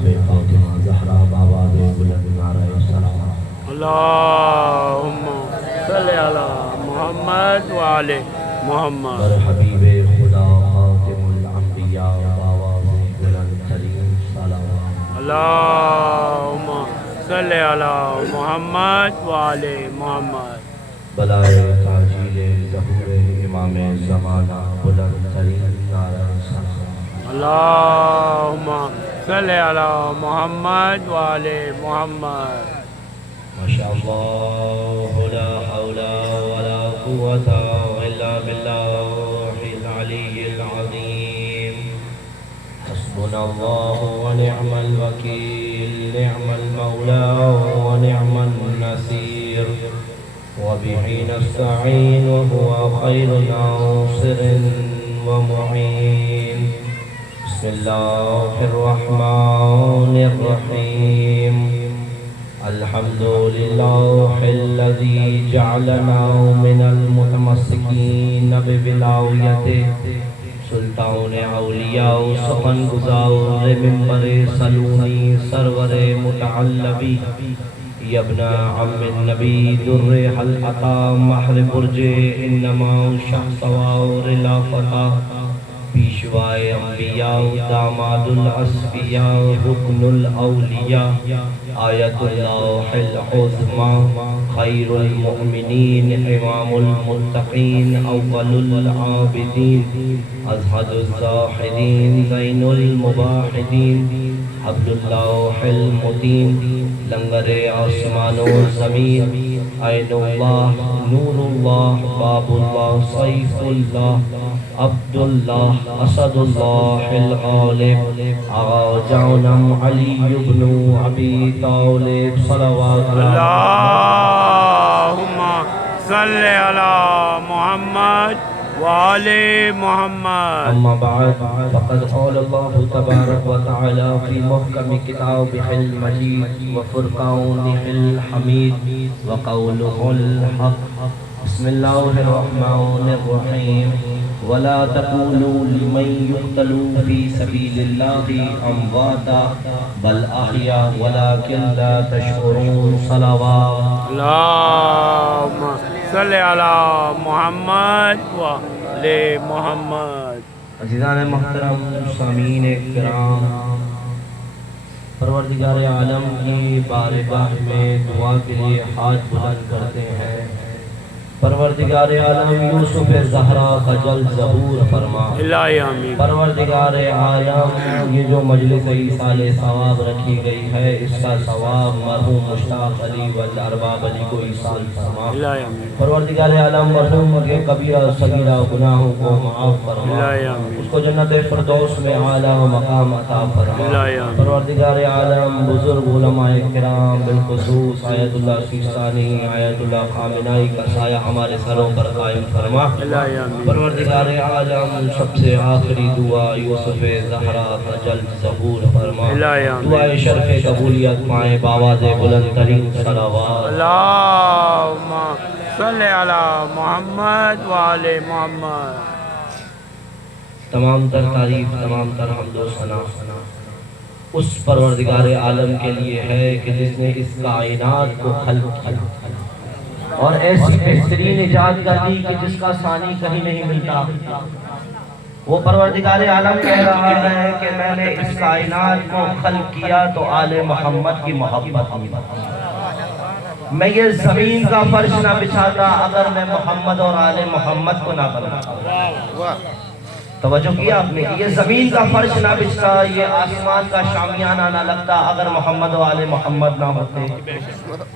جناب فاطمہ زہرا بآواز بلند نعرہ سلام۔ اللہم صلی علی محمد وعلی محمد۔ بر حبیب خدا خاتم الانبیاء بآواز بلند ترین سلام۔ اللہم صلی علی محمد وعلی محمد۔ بلائے تعجیل ظہور امام زمانہ بلند ترین نعرہ سلام۔ اللہم صلی علی محمد وعلی محمد۔ ماشاءاللہ لا حول ولا قوة الا باللہ العلی العظیم۔ حسبنا اللہ ونعم الوکیل، نعم المولا ونعم النصیر، وبہ نستعین وہو خیر ناصر ومعین۔ بسم اللہ الرحمن الرحیم۔ الحمد للہ الذی جعلنا من المتمسکین بولایتہ، سلطان اولیاء سخن گزار منبر سلونی سرور متعلبی، ابن عم النبی در حلقہ مہر برج انما شہسوار لا فتح، پیشوائے انبیاء داماد الاسفیاء رکن الاولیاء، آیت اللہ العظمی خیر المؤمنین امام المتقین اول العابدین ازہد الزاہدین زین المباحدین، عبد اللہ المتین لنگر آسمان و زمین، عین اللہ نور اللہ باب اللہ سیف اللہ، عبد اللہ اسد اللہ الغالب، آغا جانم علی بن ابی طالب صلوات اللہ۔ اللہم صلی علی محمد وعلی محمد۔ اما بعد فقد قال اللہ تبارک و تعالی فی محکم کتابہ المجید وفرقانہ الحمید وقولہ الحق۔ بسم اللہ الرحمن الرحیم۔ ولا تقولوا لمن يقتل في سبيل الله امواتا بل احياء ولكن لا تشعرون۔ صلوات۔ اللہم صلی علی محمد وعلی محمد۔ عزیزان محترم سامعین کرام، پروردگار عالم کی بارگاہ میں دعا کے لیے ہاتھ بلند کرتے ہیں۔ پروردگار عالم یوسف زہرا کا جلد ظہور فرما۔ الہی آمین۔ پروردگار عالم یہ جو مجلس ایصال ثواب رکھی گئی ہے، اس کا ثواب مرحوم مشتاق علی والارباب علی کو ایصال فرما۔ الہی آمین۔ پروردگار عالم مرحوم کے کبیرہ صغیرہ گناہوں کو معاف فرما۔ الہی آمین۔ اس کو جنت فردوس میں اعلیٰ مقام عطا فرما۔ الہی آمین۔ پروردگار عالم بزرگ علماء کرام بالخصوص آیت اللہ سیستانی، آیت اللہ خامنائی کا سایہ ہمارے سروں پر قائم فرما۔ الہی آمین۔ پروردگار عالم سب سے آخری دعا یوسف زہرا کا جلد ظہور فرما۔ الہی آمین۔ دعائے شرف قبولیت پائیں بآواز بلند ترین صلوات۔ اللہم صلی علی محمد وعلی محمد۔ تمام تر تعریف، تمام تر حمد و ثنا اس پروردگار عالم کے لیے ہے کہ جس نے اس کائنات کو خلق کیا اور ایسی بہترین ایجاد کر دی کہ جس کا ثانی کہیں نہیں ملتا۔ وہ پروردگار عالم کہہ رہا ہے کہ میں نے اس کائنات کو خلق کیا تو آل محمد کی محبت میں، میں یہ زمین کا فرش نہ بچھاتا اگر میں محمد اور آل محمد کو نہ بناتا۔ توجہ کیا آپ نے، یہ زمین کا فرش نہ بچھتا، یہ آسمان کا شامیانہ نہ لگتا اگر محمد و آل محمد نہ ہوتے۔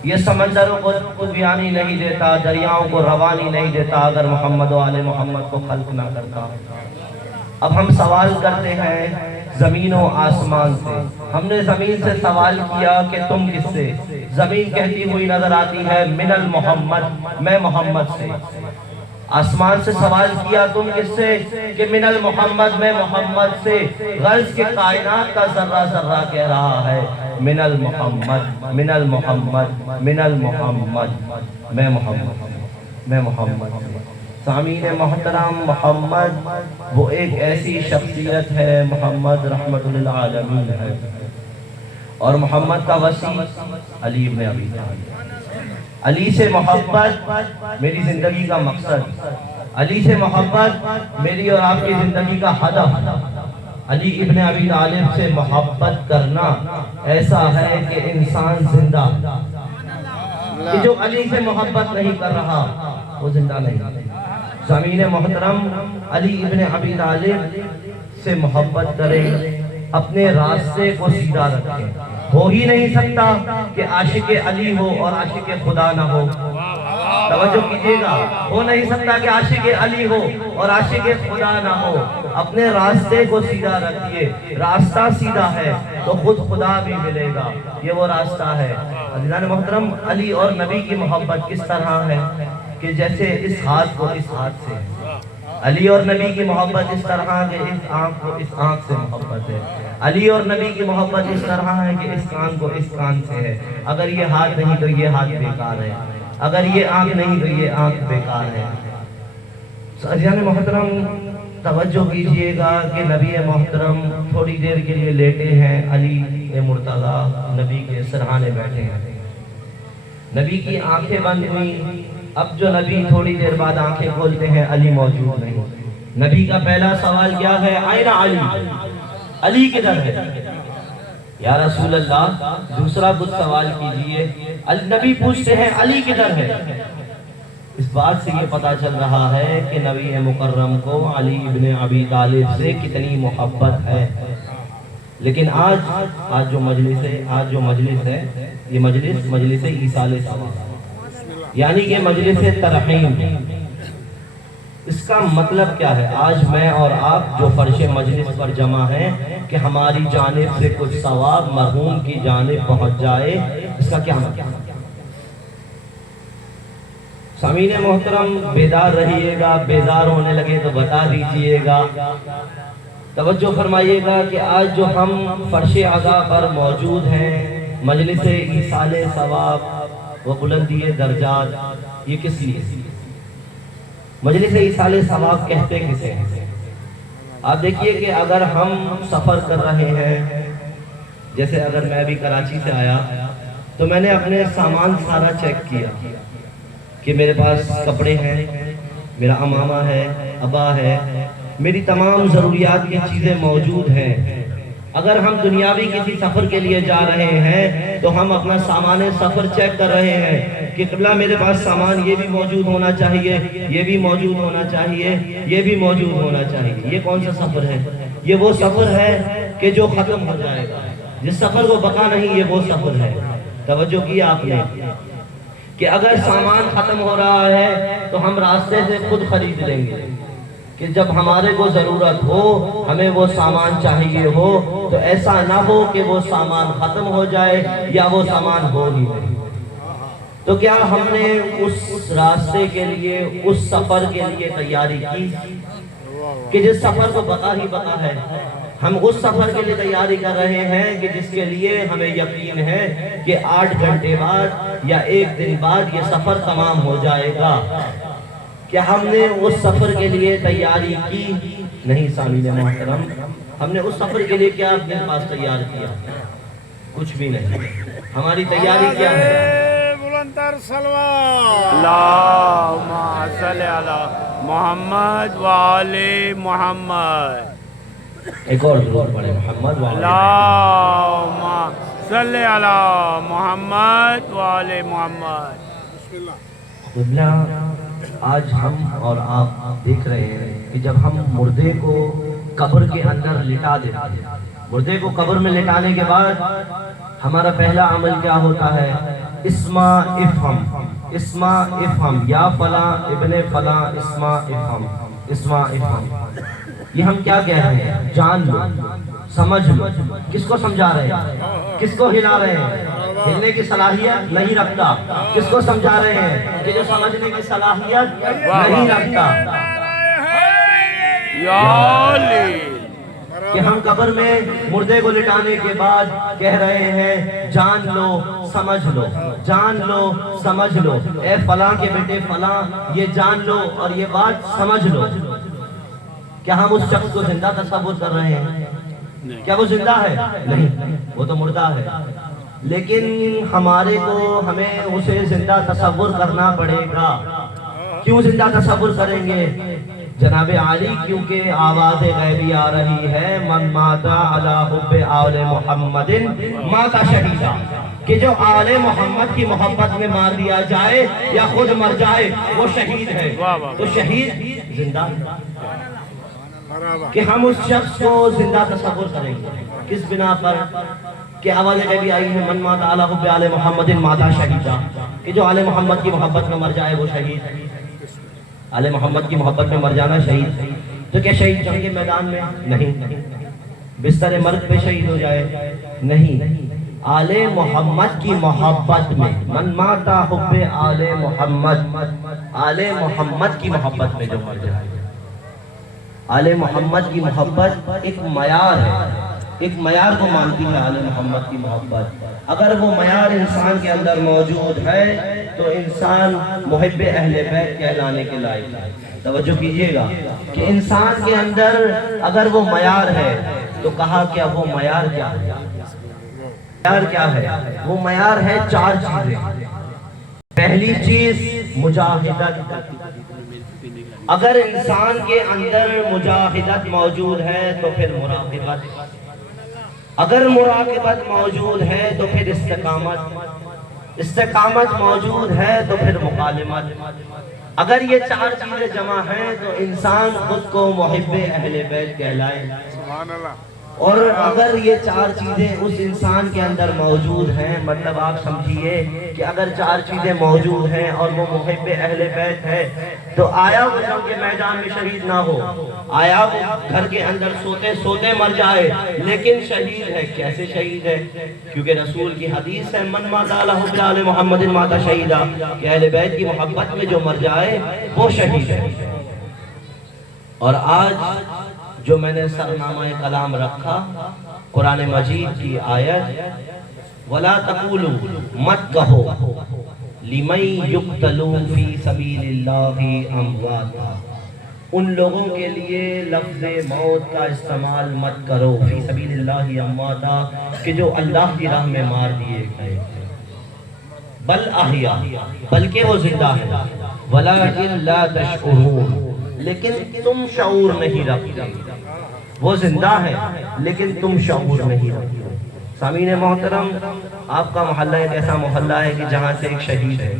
یہ سمندر کو طغیانی نہیں دیتا، دریاؤں کو روانی نہیں دیتا اگر محمد و آل محمد کو خلق نہ کرتا۔ اب ہم سوال کرتے ہیں زمین و آسمان سے، ہم نے زمین سے سوال کیا کہ تم کس سے؟ زمین کہتی ہوئی نظر آتی ہے من المحمد، میں محمد سے۔ آسمان سے سوال کیا تم کس سے؟ کہ من المحمد، میں محمد سے۔ غرض کے کائنات کا ذرہ ذرہ کہہ رہا ہے من المحمد، من المحمد، من المحمد، میں محمد، میں محمد۔ سامعین محترم، محمد وہ ایک ایسی شخصیت ہے، محمد رحمت للعالمین ہے۔ اور محمد کا وسیع علی ابن ابی طالب۔ علی سے محبت میری زندگی کا مقصد، علی سے محبت میری اور آپ کی زندگی کا ہدف۔ علی ابن ابی طالب سے محبت کرنا ایسا ہے کہ انسان زندہ، کہ جو علی سے محبت نہیں کر رہا وہ زندہ نہیں۔ سامعین محترم، علی ابن ابی طالب سے محبت کریں، اپنے راستے کو سیدھا رکھیں۔ ہو ہی نہیں سکتا کہ عاشق علی ہو اور عاشق خدا نہ ہو۔ توجہ کیجئے گا، ہو نہیں سکتا کہ عاشق علی ہو اور عاشق خدا نہ ہو۔ اپنے راستے کو سیدھا رکھیے، راستہ سیدھا ہے تو خود خدا بھی ملے گا، یہ وہ راستہ ہے۔ عزیزان محترم، علی اور نبی کی محبت کس طرح ہے کہ جیسے اس ہاتھ کو اس ہاتھ سے، علی اور نبی کی محبت اس طرح کہ اس آنکھ کو اس آنکھ سے محبت ہے، علی اور نبی کی محبت اس طرح ہے کہ اس کان کو اس کان سے ہے۔ اگر یہ ہاتھ نہیں تو یہ ہاتھ بیکار ہے، اگر یہ آنکھ نہیں تو یہ آنکھ بیکار ہے۔ عزیزان محترم، توجہ کیجئے گا کہ نبی محترم تھوڑی دیر کے لیے لیٹے ہیں، علی مرتضیٰ نبی کے سرہانے بیٹھے ہیں، نبی کی آنکھیں بند ہوئی۔ اب جو نبی تھوڑی دیر بعد آنکھیں کھولتے ہیں، علی موجود نہیں۔ نبی کا پہلا سوال کیا ہے؟ آئین علی، علی کدھر ہے یا رسول اللہ؟ دوسرا کچھ سوال کیجئے، نبی پوچھتے ہیں علی کدھر ہے؟ اس بات سے یہ پتا چل رہا ہے کہ نبی مکرم کو علی ابن ابی طالب سے کتنی محبت ہے۔ لیکن آج جو مجلس ہے یہ مجلس ایصال ثواب، یعنی یہ مجلس ترحیم۔ اس کا مطلب کیا ہے؟ آج میں اور آپ جو فرش مجلس پر جمع ہیں کہ ہماری جانب سے کچھ ثواب مرحوم کی جانب پہنچ جائے، اس کا کیا مطلب؟ سامعین محترم، بیدار رہیے گا، بیدار ہونے لگے تو بتا دیجئے گا۔ توجہ فرمائیے گا کہ آج جو ہم فرش عزا پر موجود ہیں، مجلس ایصال ثواب و بلندی درجات، یہ کس لیے؟ مجلس ایصال ثواب کہتے کسے ہیں؟ آپ دیکھیے کہ اگر ہم سفر کر رہے ہیں، جیسے اگر میں ابھی کراچی سے آیا تو میں نے اپنے سامان سارا چیک کیا کہ میرے پاس کپڑے ہیں، میرا امامہ ہے، ابا ہے، میری تمام ضروریات کی چیزیں موجود ہیں۔ اگر ہم دنیاوی کسی سفر کے لیے جا رہے ہیں تو ہم اپنا سامان سفر چیک کر رہے ہیں کہ قبلہ میرے پاس سامان یہ بھی موجود ہونا چاہیے، یہ بھی موجود ہونا چاہیے، یہ بھی موجود ہونا چاہیے۔ یہ کون سا سفر ہے؟ یہ وہ سفر ہے کہ جو ختم ہو جائے گا، جس سفر کو بقا نہیں، یہ وہ سفر ہے۔ توجہ کیا آپ نے کہ اگر سامان ختم ہو رہا ہے تو ہم راستے سے خود خرید لیں گے، کہ جب ہمارے کو ضرورت ہو، ہمیں وہ سامان چاہیے ہو، تو ایسا نہ ہو کہ وہ سامان ختم ہو جائے یا وہ سامان ہو ہی نہیں۔ تو کیا ہم نے اس راستے کے لیے، اس سفر کے لیے تیاری کی کہ جس سفر کو بقا ہی بقا ہے؟ ہم اس سفر کے لیے تیاری کر رہے ہیں کہ جس کے لیے ہمیں یقین ہے کہ 8 گھنٹے بعد یا 1 دن بعد یہ سفر تمام ہو جائے گا۔ کیا ہم نے اس سفر کے لیے تیاری کی؟ نہیں سامعین محترم، ہم نے اس سفر کے لیے کیا اپنے پاس تیار کیا؟ کچھ بھی نہیں۔ ہماری تیاری کیا ہے؟ بلندر صلوات اللہم صلی علی محمد وآل محمد۔ ایک اور ضرور پڑھیں، محمد وآل اللہم صلی علی محمد وآل محمد۔ قبلہ، آج ہم اور آپ دیکھ رہے ہیں کہ جب ہم مردے کو قبر کے اندر لٹا دیتے ہیں، مردے کو قبر میں لٹانے کے بعد ہمارا پہلا عمل کیا ہوتا ہے؟ اسما افہم، اسما افہم، یا فلاں ابن فلاں اسما افہم، اسما افہم۔ یہ ہم کیا کہہ رہے ہیں؟ جان لو، سمجھ لو۔ کس کو سمجھا رہے ہیں؟ کس کو ہلا رہے ہیں؟ ہلنے کی صلاحیت نہیں رکھتا۔ کس کو سمجھا رہے ہیں؟ کہ جو سمجھنے کی صلاحیت نہیں رکھتا۔ کہ ہم قبر میں مردے کو لٹانے کے بعد کہہ رہے ہیں جان لو، سمجھ لو، جان لو، سمجھ لو، اے فلاں کے بیٹے فلاں، یہ جان لو اور یہ بات سمجھ لو۔ کیا ہم اس شخص کو زندہ تصور کر رہے ہیں؟ کیا وہ زندہ ہے؟ نہیں، وہ تو مردہ ہے۔ لیکن ہمیں اسے زندہ تصور کرنا پڑے گا۔ کیوں زندہ تصور کریں گے؟ جناب علی کیونکہ آواز غیبی آ رہی ہے، من مات علی حب آل محمد مات شہیدا، کہ جو آل محمد کی محبت میں مار دیا جائے یا خود مر جائے وہ شہید ہے۔ تو شہید زندہ ہے، کہ ہم اس شخص کو زندہ تصور کریں گے کس بنا پر کہ آواز غیبی آئی ہے، من مات علی حب آل محمد مات شہیدا، کہ جو آل محمد کی محبت میں مر جائے وہ شہید۔ آل محمد کی محبت میں مر جانا شہید۔ تو کیا شہید جنگ کے میدان میں؟ نہیں۔ بستر مرگ پہ شہید ہو جائے؟ نہیں۔ آل محمد کی محبت میں، من مات حب آل محمد، آل محمد کی محبت میں جو مر جائے۔ آل محمد کی محبت ایک معیار ہے، ایک معیار کو مانتی ہے آل محمد کی محبت۔ اگر وہ معیار انسان کے اندر موجود ہے تو انسان محب اہل بیت کہلانے کے لائق ہے۔ توجہ کیجئے گا کہ انسان کے اندر اگر وہ معیار ہے تو کہا کیا وہ معیار کیا ہے؟ معیار کیا ہے؟ وہ معیار ہے 4 چیزیں۔ پہلی چیز مجاہدت۔ اگر انسان کے اندر مجاہدت موجود ہے تو پھر مراقبت، اگر مراقبت موجود ہے تو پھر استقامت موجود ہے تو پھر مکالمت۔ اگر یہ 4 چیزیں جمع ہیں تو انسان خود کو محب اہل بیت کہلائے۔ سبحان اللہ۔ اور اگر یہ 4 چیزیں اس انسان کے اندر موجود ہیں، مطلب آپ سمجھیے کہ اگر 4 چیزیں موجود ہیں اور وہ محب اہل بیت ہے تو آیا وہ جنگ کے میدان میں شہید نہ ہو، آیا وہ گھر کے اندر سوتے سوتے مر جائے لیکن شہید ہے۔ کیسے شہید ہے؟ کیونکہ رسول کی حدیث ہے، من مات علی حب آل محمد مات شہیدا، کہ اہل بیت کی محبت میں جو مر جائے وہ شہید ہے۔ اور آج جو میں نے سرنامہ کلام رکھا، قرآن مجید کی آیت، وَلَا تَقُولُوا، مت کہو، لِمَن يُقْتَلُوا فِي سَبِيلِ اللَّهِ أَمْوَاتًا، ان لوگوں کے لیے لفظ موت کا استعمال مت کرو، فی سبیل اللہ امواتا، کہ جو اللہ کی راہ میں مار دیے گئے، بل احیا، بلکہ وہ زندہ ہے، وَلَٰكِن لَا تَشْعُرُونَ، لیکن تم شعور نہیں رکھتے۔ وہ زندہ ہے لیکن تم شعور نہیں رکھتے۔ سامعین محترم، آپ کا محلہ ایک ایسا محلہ ہے کہ جہاں سے ایک شہید ہے۔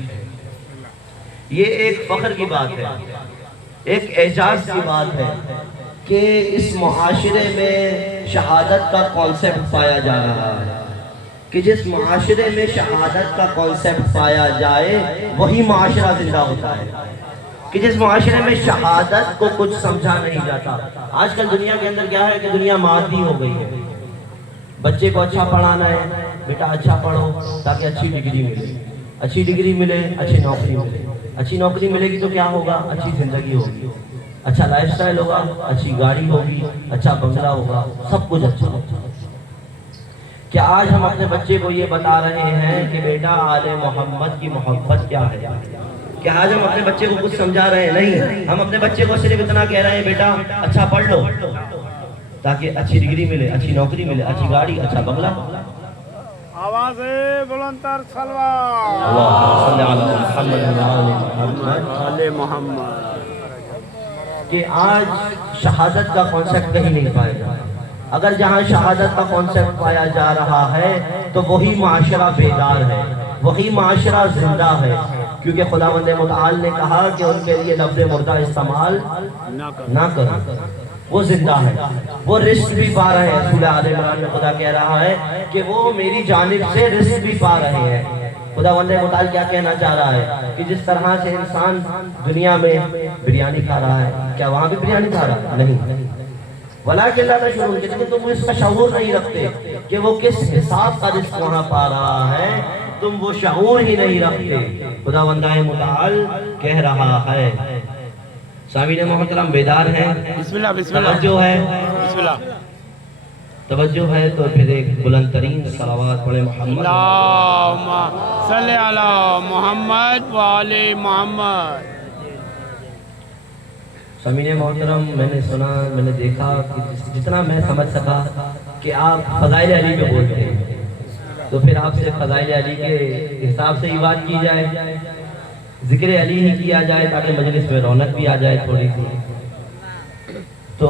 یہ ایک فخر کی بات ہے، ایک اعجاز کی بات ہے کہ اس معاشرے میں شہادت کا کانسیپٹ پایا جا رہا ہے، کہ جس معاشرے میں شہادت کا کانسیپٹ پایا جائے وہی معاشرہ زندہ ہوتا ہے، کہ جس معاشرے میں شہادت کو کچھ سمجھا نہیں جاتا۔ آج کل دنیا کے اندر کیا ہے کہ دنیا مادی ہو گئی ہے۔ بچے کو اچھا پڑھانا ہے، بیٹا اچھا پڑھو تاکہ اچھی ڈگری ملے، اچھی ڈگری ملے، اچھی نوکری ملے، اچھی نوکری ملے گی تو کیا ہوگا؟ اچھی زندگی ہوگی، اچھا لائف سٹائل ہوگا، اچھی گاڑی ہوگی، اچھا بنگلہ ہوگا، سب کچھ اچھا ہوگا۔ کیا آج ہم اپنے بچے کو یہ بتا رہے ہیں کہ بیٹا آل محمد کی محبت کیا ہے؟ کہ آج ہم اپنے بچے کو کچھ سمجھا رہے ہیں؟ نہیں، ہم اپنے بچے کو صرف اتنا کہہ رہے ہیں بیٹا اچھا پڑھ لو تاکہ اچھی ڈگری ملے، اچھی نوکری ملے، اچھی گاڑی، اچھا بنگلہ۔ آواز بلند تر صلوات، اللہم صلی علی محمد آل محمد۔ کہ آج شہادت کا کانسیپٹ کہیں نہیں پایا جا رہا۔ اگر جہاں شہادت کا کانسیپٹ پایا جا رہا ہے تو وہی معاشرہ بیدار ہے، وہی معاشرہ زندہ ہے، کیونکہ خداوند متعال نے کہا کہ ان کے لیے لفظ مردہ استعمال نہ کرو، وہ زندہ ہے، وہ رزق بھی پا رہے ہیں۔ سورہ آل عمران میں خدا کہہ رہا ہے کہ وہ میری جانب سے رزق بھی پا رہے ہیں۔ خداوند متعال کیا کہنا چاہ رہا ہے کہ جس طرح سے انسان دنیا میں بریانی کھا رہا ہے، کیا وہاں بھی بریانی کھا رہا ہے؟ نہیں۔ ولیکن لا تشعرون، لیکن تم اس کا شعور نہیں رکھتے کہ وہ کس حساب کا رزق وہاں پا رہا ہے، تم وہ شعور ہی نہیں رکھتے۔ خداوند متعال کہہ رہا ہے۔ سامعین محترم بیدار ہیں؟ بسم اللہ بسم اللہ، توجہ ہے، بسم اللہ۔ توجہ ہے تو پھر ایک بلند ترین صلوات پڑھیں محمد اللہم صلی علی محمد و آل محمد۔ سامعین محترم، میں نے سنا، میں نے دیکھا کہ جتنا میں سمجھ سکا کہ آپ فضائل علی میں بولتے ہیں، تو پھر آپ سے فضائل علی کے حساب سے ہی بات کی جائے، ذکر علی ہی کیا جائے تاکہ مجلس میں رونق بھی آ جائے تھوڑی سی۔ تو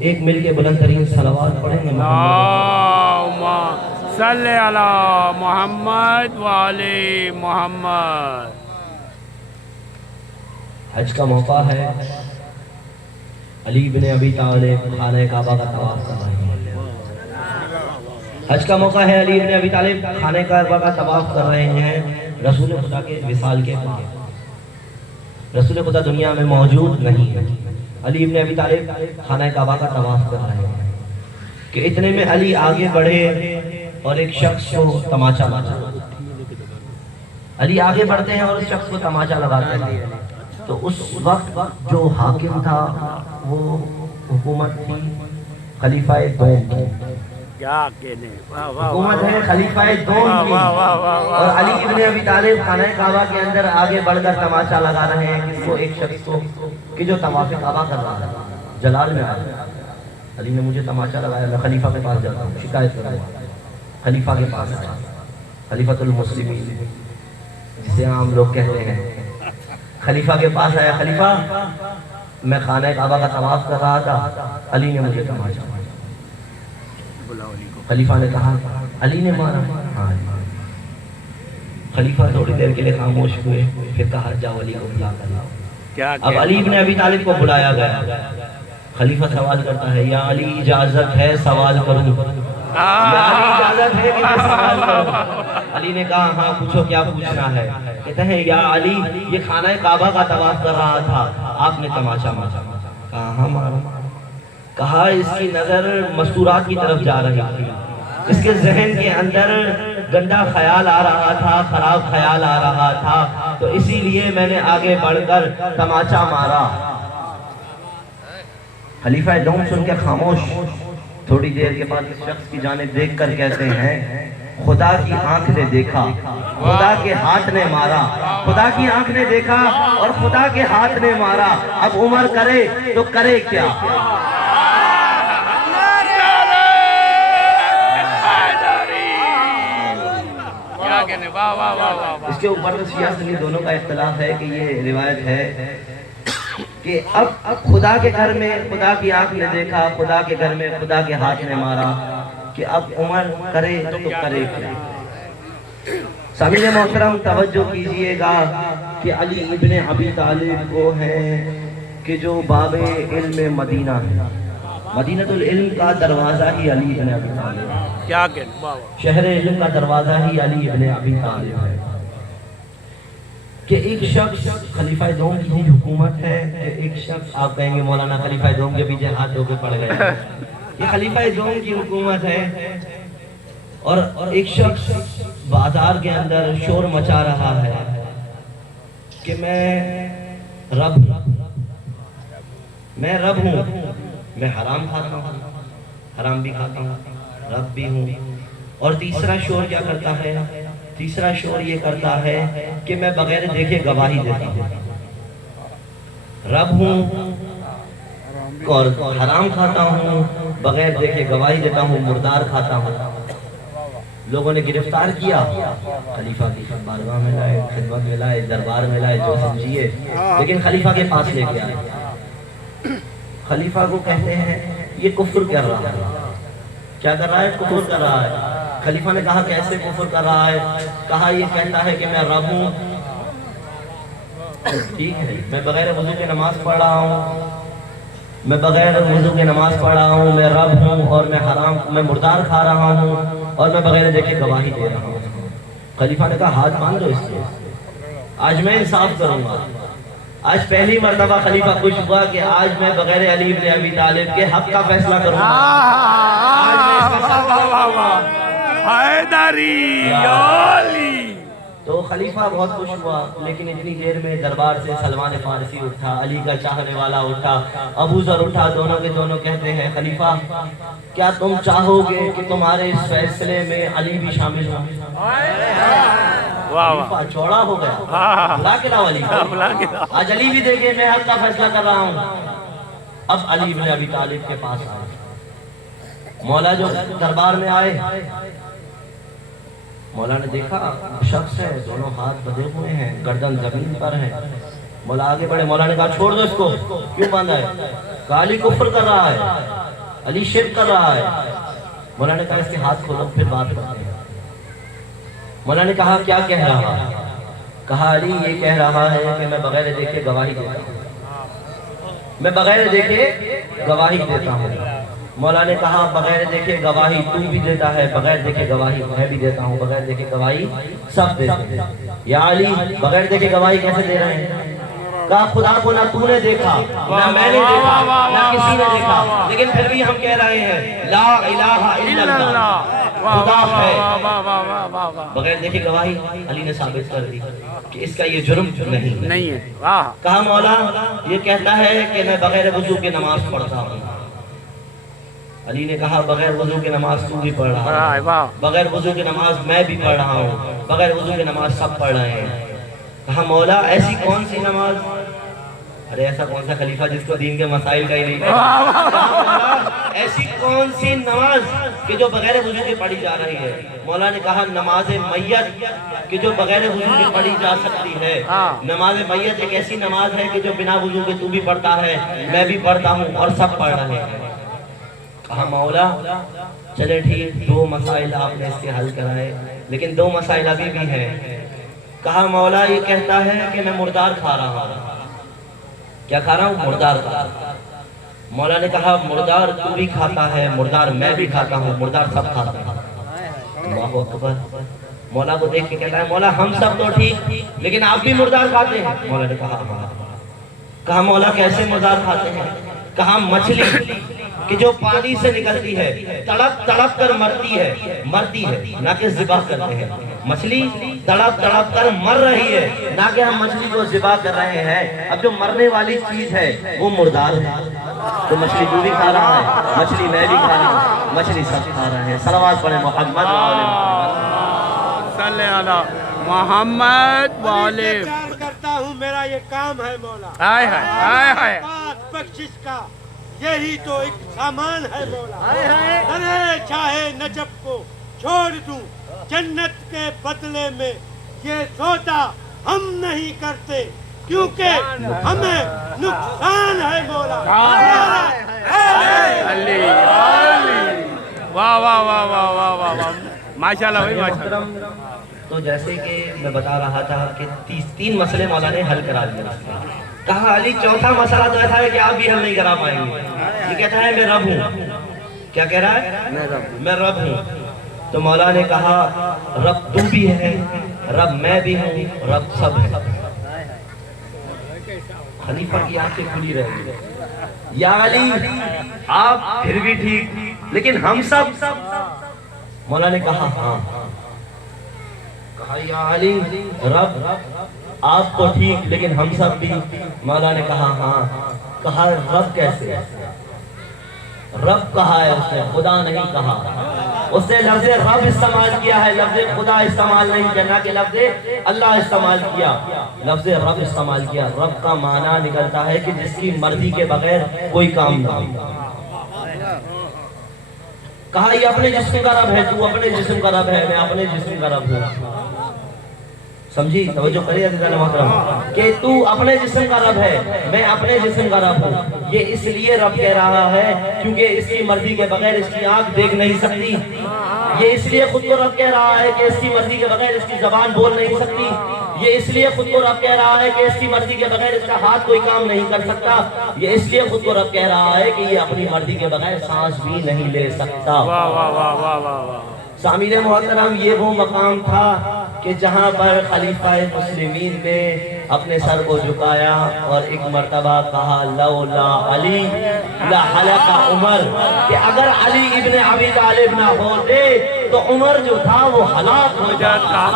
ایک مل کے بلند ترین صلوات پڑھیں گے اللہم صلی علی محمد وعلی محمد۔ حج کا موقع ہے، علی بن ابی طالب خانہ کعبہ کا طواف کر رہے ہیں۔ حج کا موقع ہے، علی بن ابی طالب خانہ کعبہ کا طواف کر رہے ہیں رسول خدا کے وصال کے بعد۔ رسول خدا دنیا میں موجود نہیں ہے، علی بن ابی طالب خانہ کعبہ کا طواف کر رہے ہیں کہ اتنے میں علی آگے بڑھے اور ایک شخص کو تماچا لگا۔ علی آگے بڑھتے ہیں اور اس شخص کو تماچا لگاتے ہیں، تو اس وقت جو حاکم تھا وہ حکومت تھی خلیفہ دوم، کیا کہنے، حکومت ہے خلیفہ دوم کی، اور علی بن ابی طالب خانہ کعبہ کے اندر آگے بڑھ کر تماچا لگا رہے ہیں کس کو؟ ایک شخص کو کہ جو طواف کعبہ کر رہا ہے، جلال میں آیا، علی نے مجھے تماچا لگایا، میں خلیفہ کے پاس جاتا ہوں، شکایت کروں گا۔ خلیفہ کے پاس آیا، خلیفۃ المسلمین جسے عام لوگ کہتے ہیں، خلیفہ کے پاس آیا، خلیفہ میں خانہ کعبہ کا طواف کر رہا تھا، علی نے مجھے تماچا مارا۔ خلیفہ نے کہا علی نے مارا؟ ہاں۔ خلیفہ تھوڑی دیر کے لیے خاموش ہوئے، پھر کہا جاؤ علی کو بلا کر لاؤ۔ اب علی بن ابی طالب کو بلایا گیا، خلیفہ سوال کرتا ہے یا علی اجازت ہے سوال کروں؟ یا علی اجازت ہے کہ میں سوال کروں؟ علی نے کہا ہاں پوچھو کیا پوچھنا ہے؟ کہتے ہیں یا علی یہ خانہ کعبہ کا طواف کر رہا تھا، آپ نے تماچا مارا۔ کہا ہاں مارا۔ کہا اس کی نظر مستورات کی طرف جا رہی تھی، اس کے ذہن کے اندر گندا خیال آ رہا تھا، خراب خیال آ رہا تھا، تو اسی لیے میں نے آگے بڑھ کر تماچا مارا۔ خلیفہ دوم سن کے خاموش، تھوڑی دیر کے بعد اس شخص کی جانب دیکھ کر کہتے ہیں خدا کی آنکھ نے دیکھا، خدا کے ہاتھ نے مارا، خدا کی آنکھ نے دیکھا اور خدا کے ہاتھ نے مارا، اب عمر کرے تو کرے کیا؟ اس کے اوپر شیعہ سنی دونوں کا اختلاف ہے کہ یہ روایت ہے کہ اب خدا کے گھر میں خدا کی آنکھ نے دیکھا، خدا کے گھر میں خدا کے ہاتھ نے مارا، کہ اب عمر کرے تو کرے کیا؟ سامعین محترم توجہ کیجئے گا کہ علی ابن ابی طالب وہ ہیں کہ جو باب علم مدینہ ہے، مدینہ العلم کا دروازہ ہی علی ابن ابی طالب ہے، کیا کہنے، شہر علم کا دروازہ ہی علی ابن ابی طالب ہے۔ کہ ایک شخص خلیفہ دوم کی ہی حکومت ہے، کہ ایک شخص آپ کہیں گے مولانا خلیفہ دوم کے پیچھے ہاتھ دھو کے پڑ گئے، یہ خلیفہ دوم کی حکومت ہے، اور ایک شخص بازار کے اندر شور مچا رہا ہے کہ میں رب ہوں، میں حرام کھاتا ہوں، حرام بھی کھاتا ہوں، رب بھی ہوں۔ اور تیسرا شور کیا کرتا ہے؟ تیسرا شور یہ کرتا ہے کہ میں بغیر دیکھے گواہی دیتا ہوں، رب ہوں اور حرام کھاتا ہوں، بغیر دیکھے گواہی دیتا ہوں، مردار کھاتا ہوں۔ لوگوں نے گرفتار کیا، خلیفہ کی بارگاہ میں لائے، خدمت میں لائے، دربار میں لائے، جو سمجھیے، لیکن خلیفہ کے پاس لے کے آئے۔ خلیفہ کو کہتے ہیں یہ کفر کر رہا ہے، کیا کر رہا ہے؟ کفر کر رہا ہے۔ خلیفہ نے کہا کیسے کفر کر رہا ہے؟ کہا یہ کہتا ہے کہ میں رب ہوں، ٹھیک ہے، میں بغیر وضو کے نماز پڑھ رہا ہوں، میں بغیر وضو کے نماز پڑھ رہا ہوں، میں رب ہوں، اور میں مردار کھا رہا ہوں، اور میں بغیر دیکھے گواہی دے رہا ہوں۔ خلیفہ نے کہا ہاتھ باندھ دو اس کے، آج میں انصاف کروں گا۔ آج پہلی مرتبہ خلیفہ خوش ہوا کہ آج میں بغیر علی بن ابی طالب کے حق کا فیصلہ کروں گا۔ تو خلیفہ بہت خوش ہوا، لیکن اتنی دیر میں دربار سے سلمان فارسی اٹھا، علی کا چاہنے والا اٹھا، ابو ذر اٹھا، دونوں کے دونوں کہتے ہیں خلیفہ کیا تم چاہو گے کہ تمہارے اس فیصلے میں علی بھی شامل ہو؟ خلیفہ چوڑا ہو گیا، بلا کے لاؤ علی، آج علی بھی دیکھیں میں حق کا فیصلہ کر رہا ہوں۔ اب علی بن ابی طالب کے پاس آئے، مولا جو دربار میں آئے، مولا نے دیکھا شخص ہے، دونوں ہاتھ بندھے ہوئے ہیں، گردن زمین پر ہے۔ مولا آگے بڑھے، مولا نے کہا چھوڑ دو اس کو، کیوں باندھا ہے؟ کہا علی کفر کر رہا ہے، علی شرک کر رہا ہے۔ مولا نے کہا اس کے ہاتھ کھولو پھر بات کرتے ہیں۔ مولا نے کہا کیا کہہ رہا ہے؟ کہا علی یہ کہہ رہا ہے کہ میں بغیر دیکھے گواہی دیتا ہوں، میں بغیر دیکھے گواہی دیتا ہوں۔ مولا نے کہا بغیر دیکھے گواہی تو بھی دیتا ہے، بغیر دیکھے گواہی میں بھی دیتا ہوں، بغیر دیکھے گواہی سب دیتے ہیں۔ یا علی بغیر دیکھے گواہی کیسے دے رہے ہیں؟ کہا خدا کو نہ تو نے دیکھا، نہ میں نے دیکھا، نہ کسی نے دیکھا، لیکن پھر بھی ہم کہہ رہے ہیں لا الہ الا اللہ، خدا ہے۔ بغیر دیکھے گواہی علی نے ثابت کر دی کہ اس کا یہ جرم نہیں ہے۔ کہا مولا یہ کہتا ہے کہ میں بغیر وضو کے نماز پڑھتا ہوں۔ علی نے کہا بغیر وضو کی نماز تو بھی پڑھ رہا ہے، بغیر وضو کی نماز میں بھی پڑھ رہا ہوں، بغیر وضو کی نماز سب پڑھ رہے ہیں۔ کہا مولا ایسی کون سی نماز؟ ارے ایسا کون سا خلیفہ جس کو دین کے مسائل کا ہی نہیں ہے؟ ایسی کون سی نماز کہ جو بغیر وضو کے پڑھی جا رہی ہے؟ مولا نے کہا نماز میت کہ جو بغیر وضو کے پڑھی جا سکتی ہے۔ نماز میت ایک ایسی نماز ہے کہ جو بنا وضو کے تو بھی پڑھتا ہے، میں بھی پڑھتا ہوں اور سب پڑھ رہے ہیں۔ کہا مولا چلے ٹھیک، دو مسائل آپ نے اس کے حل کرائے، لیکن دو مسائل ابھی بھی ہیں۔ کہا مولا یہ کہتا ہے کہ میں مردار کھا رہا ہوں۔ کیا کھا رہا ہوں؟ مردار کھا رہا ہوں۔ مولا نے کہا مردار تو بھی کھاتا ہے، مردار میں بھی کھاتا ہوں، مردار سب کھاتا ہے۔ اللہ اکبر۔ مولا کو دیکھ کے کہتا ہے مولا ہم سب تو ٹھیک لیکن آپ بھی مردار کھاتے ہیں؟ مولا نے کہا ہاں۔ کہا مولا کیسے مردار کھاتے ہیں؟ کہا مچھلی کہ جو پانی سے نکلتی ہے تڑپ تڑپ کر مرتی ہے نہ کہ ذبح کرتے ہیں۔ مچھلی تڑپ تڑپ کر مر رہی ہے، نہ کہ ہم مچھلی کو ذبح کر رہے ہیں۔ اب جو مرنے والی چیز ہے وہ مردار ہے۔ تو مچھلی تو بھی کھا رہا ہے، مچھلی میں بھی کھا رہا ہوں، مچھلی سب کھا رہے ہیں۔ صلوات پڑھیں محمد صلی علی محمد وعلی۔ انتظار کرتا ہوں، میرا یہ کام ہے مولا، ہائے ہائے ہائے ہائے۔ بخشش کا یہی تو ایک سامان ہے مولا۔ ارے چاہے نجف کو چھوڑ دوں جنت کے بدلے میں، یہ سودا ہم نہیں کرتے کیونکہ ہمیں نقصان ہے مولا۔ علی علی، واہ واہ واہ واہ واہ واہ واہ، ماشاءاللہ بھائی ماشاءاللہ۔ تو جیسے کہ میں بتا رہا تھا کہ تین مسئلے مولا نے حل کرا دیا۔ کہا علی چوتھا مسئلہ تو ایسا ہے کہ آپ بھی حل نہیں کرا پائیں گے۔ یہ کہتا ہے میں رب ہوں۔ کیا کہہ رہا ہے؟ میں رب ہوں۔ تو مولا نے کہا رب تو بھی ہے، رب میں بھی ہوں، رب سب ہے۔ خلیفہ کی آنکھیں کھلی رہ گئی۔ یا علی آپ پھر بھی ٹھیک لیکن ہم سب؟ مولا نے کہا ہاں۔ کہا یا علی رب آپ تو ٹھیک لیکن ہم سب بھی؟ مولا نے کہا ہاں۔ کہا رب کیسے؟ رب کہا ہے اس نے، خدا نہیں کہا۔ اس نے لفظ رب استعمال کیا ہے، لفظ خدا استعمال نہیں کیا، نہ کہ لفظ اللہ استعمال کیا، لفظ رب استعمال کیا۔ رب کا معنی نکلتا ہے کہ جس کی مرضی کے بغیر کوئی کام نہ ہو۔ کہا یہ اپنے جسم کا رب ہے، تو اپنے جسم کا رب ہے، میں اپنے جسم کا رب ہوں۔ سمجھی؟ توجہ کریے عزیزان محترم کہ تو اپنے جسم کا رب ہے، میں اپنے جسم کا رب ہوں۔ یہ اس لیے رب کہہ رہا ہے کیونکہ اس کی مرضی کے بغیر اس کی آنکھ دیکھ نہیں سکتی۔ یہ اس لیے خود کو رب کہہ رہا ہے کہ اس کی مرضی کے بغیر اس کی زبان بول نہیں سکتی۔ یہ اس لیے خود کو رب کہہ رہا ہے کہ اس کی مرضی کے بغیر اس کا ہاتھ کوئی کام نہیں کر سکتا۔ یہ اس لیے خود کو رب کہہ رہا ہے کہ یہ اپنی مرضی کے بغیر سانس بھی نہیں لے سکتا۔ واہ واہ واہ واہ واہ۔ سامعین محترم یہ وہ مقام تھا کہ جہاں پر خلیفہ مسلمین نے اپنے سر کو جھکایا اور ایک مرتبہ کہا لولا علی لحلق عمر، کہ اگر علی ابن ابی طالب نہ ہوتے تو عمر جو تھا وہ ہلاک ہو جاتا۔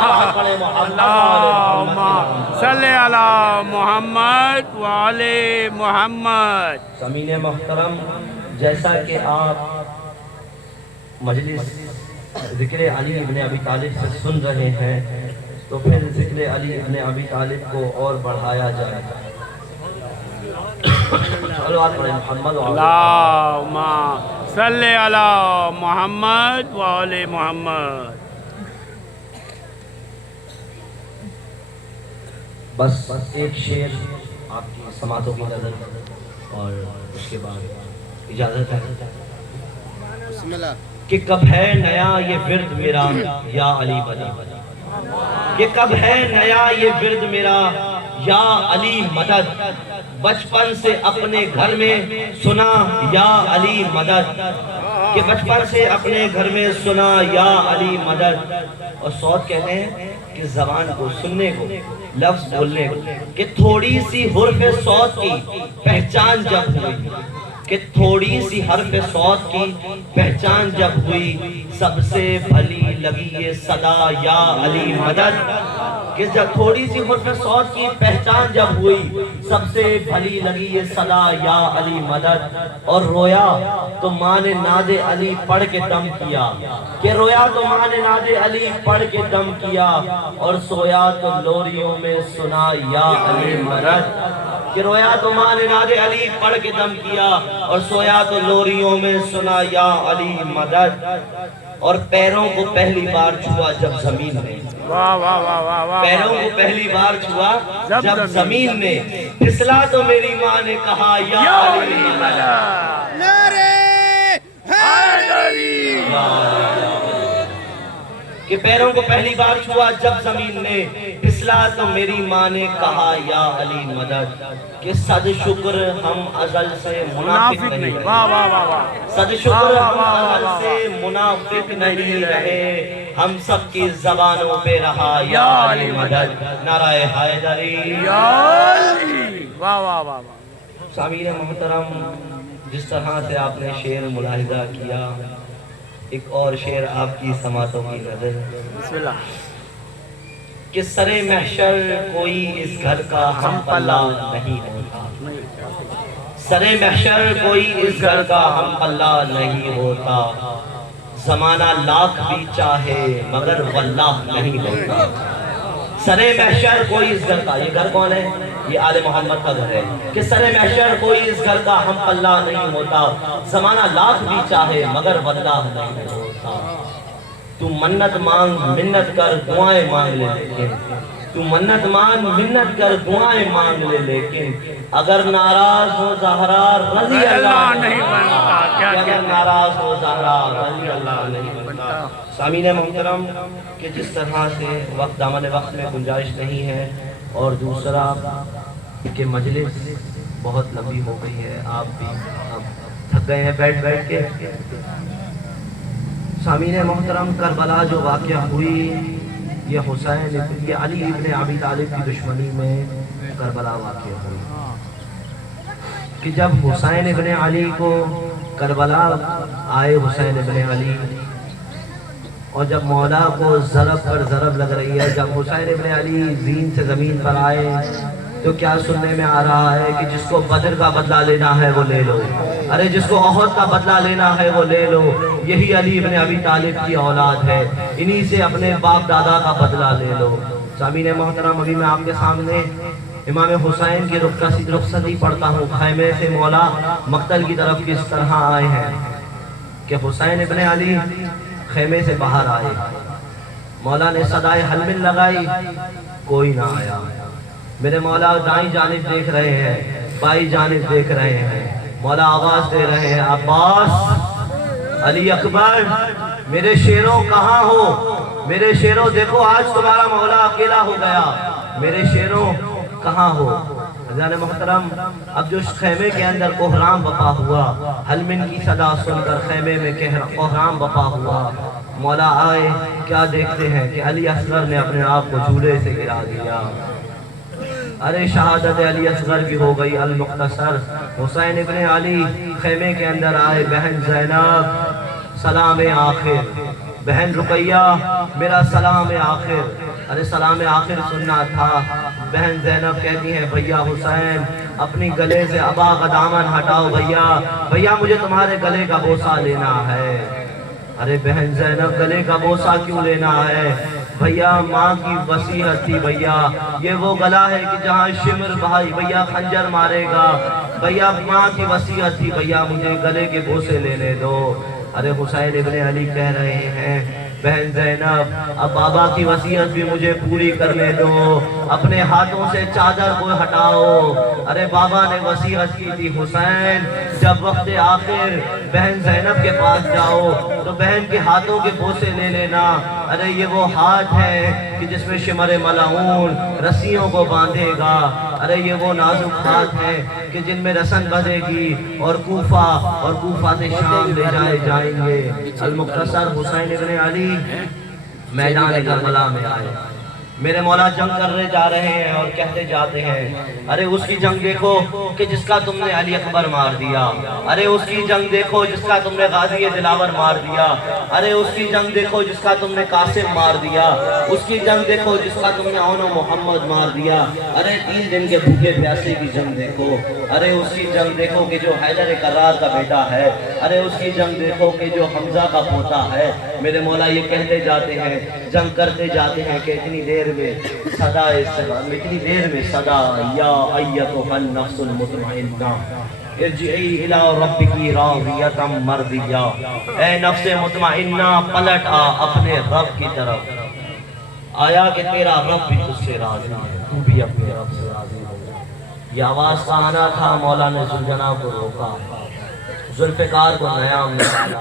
اللہم صلی علی محمد وعلی محمد۔ سامعین محترم جیسا کہ آپ مجلس ذکر علی ابن ابی طالب سے سن رہے ہیں تو پھر ذکر علی ابن ابی طالب کو اور بڑھایا جائے۔ اللہم صلی علی محمد و آل محمد. بس ایک شعر آپ کی سماعتوں کی نظر اور اس کے بعد اجازت ہے. کہ کب ہے نیا یہ ورد میرا یا علی مدد، کہ کب ہے نیا یہ ورد میرا یا علی مدد، بچپن سے اپنے گھر میں سنا یا علی مدد، کہ بچپن سے اپنے گھر میں سنا یا علی مدد. اور صوت کہتے ہیں کہ زبان کو سننے کو، لفظ بولنے کو، کہ تھوڑی سی حرف صوت کی پہچان جب ہوئی، کہ تھوڑی سی حرف صوت کی پہچان جب ہوئی، سب سے بھلی لگی یہ صدا یا علی مدد. کہ جب تھوڑی سی حرف صوت کی پہچان جب ہوئی، سب سے بھلی لگی یہ صدا یا علی مدد. اور رویا تو ماں نے ناد علی پڑھ کے دم کیا، کہ رویا تو ماں نے ناد علی پڑھ کے دم کیا، اور سویا تو لوریوں میں سنا یا علی مدد. کہ رویا تو ماں نے ناد علی پڑھ کے دم کیا، اور سویا تو لوریوں میں سنا یا علی مدد. اور پیروں کو پہلی بار چھوا جب زمین نے، واہ واہ واہ واہ واہ. پیروں کو پہلی بار چھوا جب زمین نے، پھسلا تو میری ماں نے کہا یا علی مدد. کہ پیروں کو پہلی بار چھوا جب زمین نے، پھسلا تو میری ماں نے کہا یا علی مدد. کہ صد شکر ہم ازل سے منافق نہیں رہے، واہ واہ واہ واہ. صد شکر ہم ازل سے منافق نہیں رہے، ہم سب کی زبانوں پہ رہا یا علی مدد. نعرہ حیدری. یا علی. واہ واہ واہ واہ. سامعین محترم، جس طرح سے آپ نے شعر ملاحظہ کیا، ایک اور شعر آپ کی سماعتوں کی نظر. بسم اللہ. کہ سر محشر کوئی اس گھر کا ہم پلہ نہیں ہوتا، سر محشر کوئی اس گھر کا ہم پلہ نہیں ہوتا، زمانہ لاکھ بھی چاہے مگر واللہ نہیں ہوتا. سر محشر کوئی اس گھر کا، یہ گھر کون ہے؟ یہ آل محمد کا گھر ہے. کہ سر محشر کوئی اس گھر کا ہم پلہ نہیں ہوتا، زمانہ لاکھ بھی چاہے مگر واللہ نہیں ہوتا. تو منت مانگ منت کر دعائیں مانگ لے، لیکن تو منت مانگ منت کر دعائیں مانگ لے، لیکن اگر ناراض ہو زہرا رضی اللہ نہیں بنتا. اگر ناراض ہو زہرا رضی اللہ نہیں بنتا. سامعین محترم، کہ جس طرح سے وقت دامن وقت میں گنجائش نہیں ہے، اور دوسرا کہ مجلس بہت لمبی ہو گئی ہے، آپ بھی تھک گئے ہیں بیٹھ کے. سامعین محترم، کربلا جو واقعہ ہوئی، یہ حسین یہ علی ابن ابی طالب کی دشمنی میں کربلا واقعہ ہوئی. کہ جب حسین ابن علی کو کربلا آئے، حسین ابن علی، اور جب مولا کو ضرب پر ضرب لگ رہی ہے، جب حسین ابن علی زین سے زمین پر آئے تو کیا سننے میں آ رہا ہے کہ جس کو بدر کا بدلہ لینا ہے وہ لے لو، ارے جس کو احد کا بدلہ لینا ہے وہ لے لو. یہی علی ابن ابی طالب کی اولاد ہے، انہی سے اپنے باپ دادا کا بدلہ لے لو. سامعین محترم، ابھی میں آپ کے سامنے امام حسین کی رخصتی پڑھتا ہوں. خیمے سے مولا مقتل کی طرف کس طرح آئے ہیں. کہ حسین ابن علی خیمے سے باہر آئے، مولا نے صدائے حلمن لگائی، کوئی نہ آیا. میرے مولا دائیں جانب دیکھ رہے ہیں، بائیں جانب دیکھ رہے ہیں. مولا آواز دے رہے ہیں، عباس، علی اکبر، میرے شیروں کہاں ہو؟ میرے شیروں دیکھو آج تمہارا مولا اکیلا ہو گیا، میرے شیروں کہاں ہو؟ عزیزان محترم، اب جو خیمے کے اندر کوہرام بپا ہوا، حلمن کی صدا سن کر خیمے میں کوہرام بپا ہوا. مولا آئے، کیا دیکھتے ہیں کہ علی اصغر نے اپنے آپ کو جھولے سے گرا دیا. ارے شہادت علی اصغر کی ہو گئی المختصر. حسین ابن علی خیمے کے اندر آئے. بہن زینب سلام آخر، بہن رقیہ میرا سلام آخر. ارے سلام آخر سننا تھا. بہن زینب کہتی ہیں، بھیا حسین اپنی گلے سے ابا کا دامن ہٹاؤ، بھیا مجھے تمہارے گلے کا بوسہ لینا ہے. ارے بہن زینب گلے کا بوسہ کیوں لینا ہے؟ بھیا ماں کی وصیت تھی بھیا، یہ وہ گلا ہے کہ جہاں شمر بھائی بھیا خنجر مارے گا، بھیا ماں کی وصیت تھی بھیا مجھے گلے کے بوسے لینے دو۔ ارے حسین ابن علی کہہ رہے ہیں بہن زینب اب بابا کی وصیت بھی مجھے پوری کرنے دو، اپنے ہاتھوں سے چادر کو ہٹاؤ۔ ارے بابا نے وصیت کی تھی حسین جب وقت آخر بہن زینب کے پاس جاؤ تو بہن کے ہاتھوں کے بوسے لے لینا۔ ارے یہ وہ ہاتھ ہے کہ جس میں شمر ملعون رسیوں کو باندھے گا، ارے یہ وہ نازک ہاتھ ہے کہ جن میں رسن بندھے گی اور کوفہ سے شام لے جائے جائیں گے۔ المختصر حسین ابن علی میدان کربلا میں آئے، میرے مولا جنگ کرنے جا رہے ہیں اور کہتے جاتے ہیں ارے اس کی جنگ دیکھو کہ جس کا تم نے علی اکبر مار دیا، ارے اس کی جنگ دیکھو جس کا تم نے غازی دلاور مار دیا، ارے اس کی جنگ دیکھو جس کا تم نے قاسم مار دیا، اس کی جنگ دیکھو جس کا تم نے عون و محمد مار دیا، ارے 3 دن کے بھوکے پیاسے کی جنگ دیکھو، ارے اس کی جنگ دیکھو کہ جو حیدر کرار کا بیٹا ہے، ارے اس کی جنگ دیکھو کہ جو حمزہ کا پوتا ہے۔ میرے مولا یہ کہتے جاتے ہیں جنگ کرتے جاتے ہیں کہ اتنی دیر میں صدا یا ایتھا النفس المطمئنہ ارجعی الی ربکی راضیۃ مرضیہ، اے نفس مطمئنہ پلٹ آ اپنے رب کی طرف، آیا کہ تیرا رب بھی تجھ سے راضی ہے، تو بھی اپنے رب سے راضی ہو جا۔ یہ آواز کا آنا تھا، مولا نے ذوالجناح کو روکا، ذوالفقار کو نیام میں ڈالا۔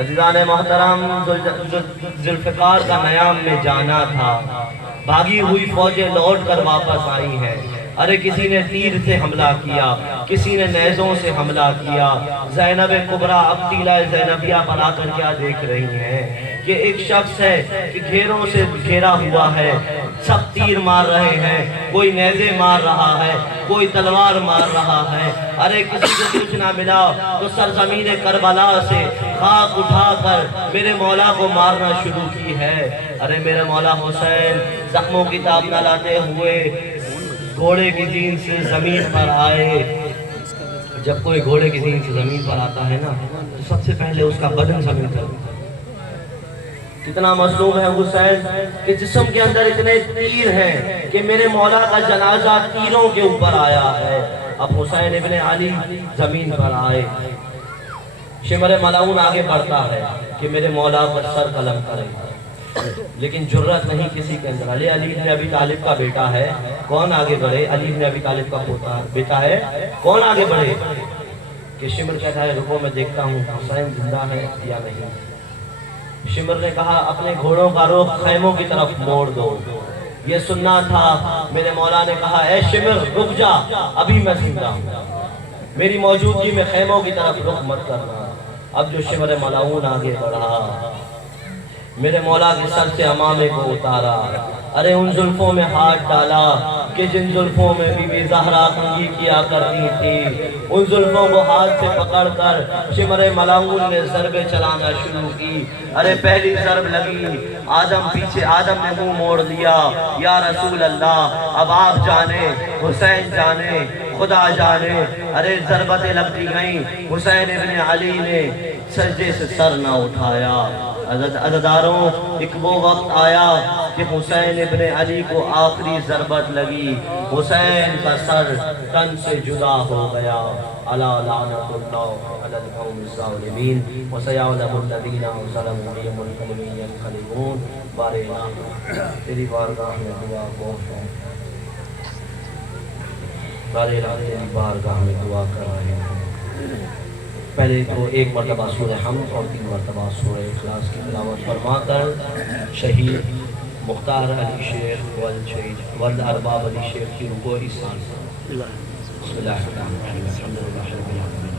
عزیزان محترم ذوالفقار کا نیام میں جانا تھا، بھاگی ہوئی فوجیں لوٹ کر واپس آئی ہیں، ارے کسی نے تیر سے حملہ کیا، کسی نے نیزوں سے حملہ کیا۔ زینب کبریٰ اب قلعہ زینبیہ پر آ کر کیا دیکھ رہی ہیں کہ ایک شخص ہے کہ گھیروں سے گھیرا ہوا ہے، سب تیر مار رہے ہیں، کوئی نیزے مار رہا ہے، کوئی تلوار مار رہا ہے۔ ارے کسی کو کچھ نہ ملا تو سرزمین کربلا سے خاک اٹھا کر میرے مولا کو مارنا شروع کی ہے۔ ارے میرے مولا حسین زخموں کی تاب نہ لاتے ہوئے گھوڑے کی زین سے زمین پر آئے۔ جب کوئی گھوڑے کی زین سے زمین پر آتا ہے نا تو سب سے پہلے اس کا بدن زمین پر کتنا مظلوم ہے حسین کہ جسم کے اندر اتنے تیر ہیں کہ میرے مولا کا جنازہ تیروں کے اوپر آیا ہے۔ اب حسین ابن علی زمین پر آئے، شمر ملعون آگے بڑھتا ہے کہ میرے مولا پر سر قلم کرے، لیکن جرت نہیں کسی کے اندر۔ علی بن ابی طالب کا بیٹا ہے، کون آگے بڑھے؟ علی بن ابی طالب کا پوتا بیٹا ہے، کون آگے بڑھے؟ کہ شمر کہتا ہے رکو میں دیکھتا ہوں حسین زندہ ہے یا نہیں۔ شمر نے کہا اپنے گھوڑوں کا رخ خیموں کی طرف موڑ دو، یہ سننا تھا۔ میرے مولا نے کہا اے شمر رک جا، ابھی میں زندہ ہوں، میری موجودگی میں خیموں کی طرف رخ مت کرنا۔ اب جو شمر ملعون آگے بڑھا، میرے مولا کے سر سے امامے کو اتارا، ارے ان زلفوں میں ہاتھ ڈالا کہ جن زلفوں میں بی بی زہرا کنگھی کیا کرتی تھی، ان زلفوں کو ہاتھ سے پکڑ کر شمر ملعون نے ضربیں چلانا شروع کی۔ ارے پہلی ضرب لگی، آدم نے منہ موڑ لیا، یا رسول اللہ اب آپ جانے، حسین جانے، خدا جانے۔ ارے ضربتیں لگتی گئیں، حسین ابن علی نے سجدے سے سر نہ اٹھایا۔ عزاداروں ایک وہ وقت آیا کہ حسین ابن علی کو آخری ضربت لگی، حسین کا سر تن سے جدا ہو گیا۔ الا لعنت اللہ علی القوم الظالمین وسیعلم الذین ظلموا ایہم القوم ینقلبون۔ بارے الہ تیری بارگاہ میں دعا پہنچ ہے، بارے الہ تیری بارگاہ میں دعا کر رہے ہیں۔ پہلے تو 1 مرتبہ سورہ حمد اور 3 مرتبہ سورہ اخلاص کی تلاوت فرما کر شہید مختار علی شیخ والارباب علی شیخ کی رکوع اس سال بسم اللہ الرحمن الرحیم الحمدللہ رب العالمین